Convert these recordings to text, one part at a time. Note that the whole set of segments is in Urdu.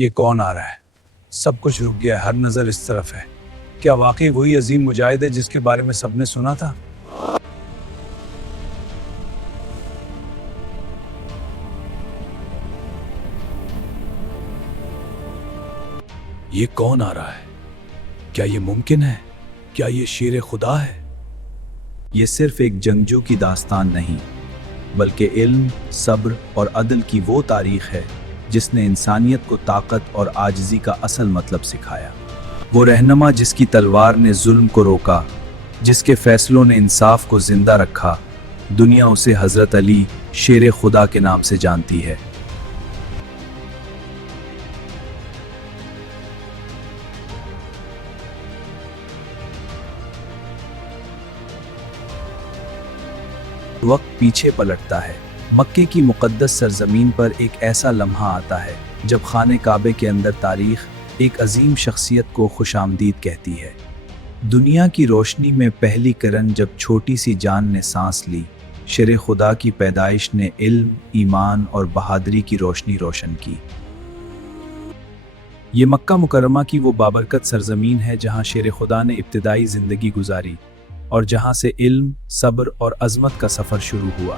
یہ کون آ رہا ہے؟ سب کچھ رک گیا ہے، ہر نظر اس طرف ہے۔ کیا واقعی وہی عظیم مجاہد ہے جس کے بارے میں سب نے سنا تھا؟ یہ کون آ رہا ہے؟ کیا یہ ممکن ہے؟ کیا یہ شیر خدا ہے؟ یہ صرف ایک جنگجو کی داستان نہیں، بلکہ علم، صبر اور عدل کی وہ تاریخ ہے جس نے انسانیت کو طاقت اور عاجزی کا اصل مطلب سکھایا۔ وہ رہنما جس کی تلوار نے ظلم کو روکا، جس کے فیصلوں نے انصاف کو زندہ رکھا، دنیا اسے حضرت علی شیر خدا کے نام سے جانتی ہے۔ وقت پیچھے پلٹتا ہے۔ مکے کی مقدس سرزمین پر ایک ایسا لمحہ آتا ہے جب خانہ کعبے کے اندر تاریخ ایک عظیم شخصیت کو خوش آمدید کہتی ہے۔ دنیا کی روشنی میں پہلی کرن جب چھوٹی سی جان نے سانس لی، شیر خدا کی پیدائش نے علم، ایمان اور بہادری کی روشنی روشن کی۔ یہ مکہ مکرمہ کی وہ بابرکت سرزمین ہے جہاں شیر خدا نے ابتدائی زندگی گزاری اور جہاں سے علم، صبر اور عظمت کا سفر شروع ہوا۔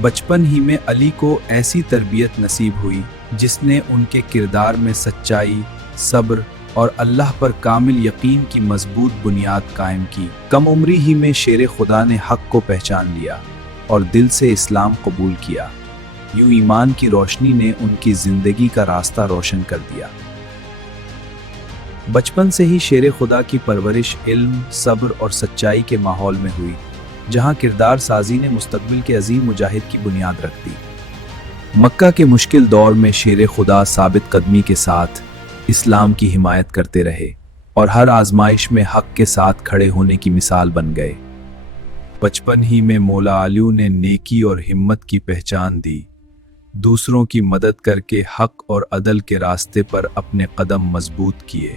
بچپن ہی میں علی کو ایسی تربیت نصیب ہوئی جس نے ان کے کردار میں سچائی، صبر اور اللہ پر کامل یقین کی مضبوط بنیاد قائم کی۔ کم عمری ہی میں شیر خدا نے حق کو پہچان لیا اور دل سے اسلام قبول کیا۔ یوں ایمان کی روشنی نے ان کی زندگی کا راستہ روشن کر دیا۔ بچپن سے ہی شیر خدا کی پرورش علم، صبر اور سچائی کے ماحول میں ہوئی، جہاں کردار سازی نے مستقبل کے عظیم مجاہد کی بنیاد رکھ دی۔ مکہ کے مشکل دور میں شیر خدا ثابت قدمی کے ساتھ اسلام کی حمایت کرتے رہے اور ہر آزمائش میں حق کے ساتھ کھڑے ہونے کی مثال بن گئے۔ بچپن ہی میں مولا علی نے نیکی اور ہمت کی پہچان دی، دوسروں کی مدد کر کے حق اور عدل کے راستے پر اپنے قدم مضبوط کیے۔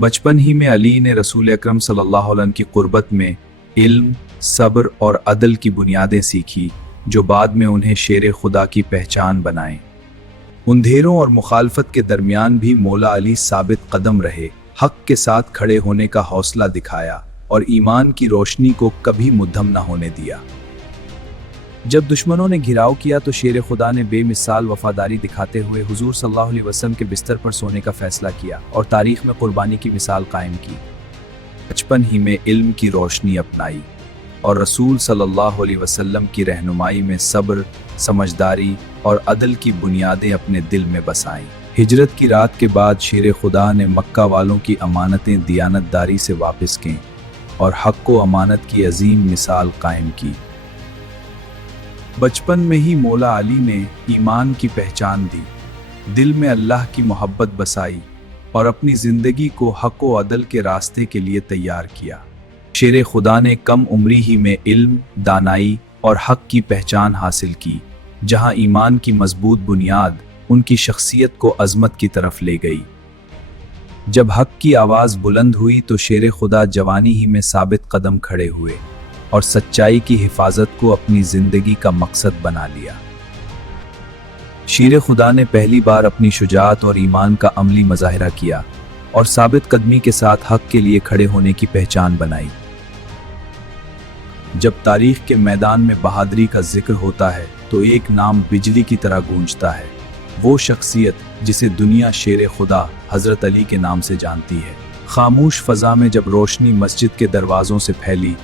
بچپن ہی میں علی نے رسول اکرم صلی اللہ علیہ وسلم کی قربت میں علم، صبر اور عدل کی بنیادیں سیکھی، جو بعد میں انہیں شیر خدا کی پہچان بنائیں۔ اندھیروں اور مخالفت کے درمیان بھی مولا علی ثابت قدم رہے، حق کے ساتھ کھڑے ہونے کا حوصلہ دکھایا اور ایمان کی روشنی کو کبھی مدھم نہ ہونے دیا۔ جب دشمنوں نے گھیراؤ کیا تو شیر خدا نے بے مثال وفاداری دکھاتے ہوئے حضور صلی اللہ علیہ وسلم کے بستر پر سونے کا فیصلہ کیا اور تاریخ میں قربانی کی مثال قائم کی۔ بچپن ہی میں علم کی روشنی اپنائی اور رسول صلی اللہ علیہ وسلم کی رہنمائی میں صبر، سمجھداری اور عدل کی بنیادیں اپنے دل میں بسائیں۔ ہجرت کی رات کے بعد شیر خدا نے مکہ والوں کی امانتیں دیانتداری سے واپس کیں اور حق و امانت کی عظیم مثال قائم کی۔ بچپن میں ہی مولا علی نے ایمان کی پہچان دی، دل میں اللہ کی محبت بسائی اور اپنی زندگی کو حق و عدل کے راستے کے لیے تیار کیا۔ شیر خدا نے کم عمری ہی میں علم، دانائی اور حق کی پہچان حاصل کی، جہاں ایمان کی مضبوط بنیاد ان کی شخصیت کو عظمت کی طرف لے گئی۔ جب حق کی آواز بلند ہوئی تو شیر خدا جوانی ہی میں ثابت قدم کھڑے ہوئے اور سچائی کی حفاظت کو اپنی زندگی کا مقصد بنا لیا۔ شیر خدا نے پہلی بار اپنی شجاعت اور ایمان کا عملی مظاہرہ کیا اور ثابت قدمی کے ساتھ حق کے لیے کھڑے ہونے کی پہچان بنائی۔ جب تاریخ کے میدان میں بہادری کا ذکر ہوتا ہے تو ایک نام بجلی کی طرح گونجتا ہے، وہ شخصیت جسے دنیا شیر خدا حضرت علی کے نام سے جانتی ہے۔ خاموش فضا میں جب روشنی مسجد کے دروازوں سے پھیلی،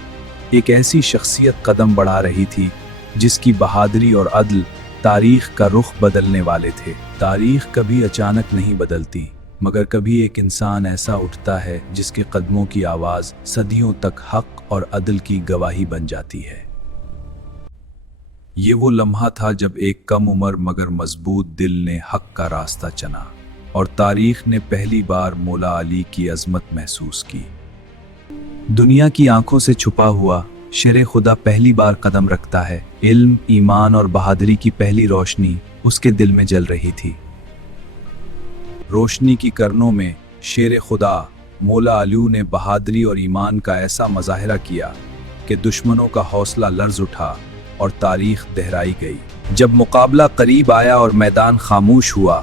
ایک ایسی شخصیت قدم بڑھا رہی تھی جس کی بہادری اور عدل تاریخ کا رخ بدلنے والے تھے۔ تاریخ کبھی اچانک نہیں بدلتی، مگر کبھی ایک انسان ایسا اٹھتا ہے جس کے قدموں کی آواز صدیوں تک حق اور عدل کی گواہی بن جاتی ہے۔ یہ وہ لمحہ تھا جب ایک کم عمر مگر مضبوط دل نے حق کا راستہ چنا اور تاریخ نے پہلی بار مولا علی کی عظمت محسوس کی۔ دنیا کی آنکھوں سے چھپا ہوا شیر خدا پہلی بار قدم رکھتا ہے۔ علم، ایمان اور بہادری کی پہلی روشنی اس کے دل میں جل رہی تھی۔ روشنی کی کرنوں میں شیر خدا مولا علی نے بہادری اور ایمان کا ایسا مظاہرہ کیا کہ دشمنوں کا حوصلہ لرز اٹھا اور تاریخ دہرائی گئی۔ جب مقابلہ قریب آیا اور میدان خاموش ہوا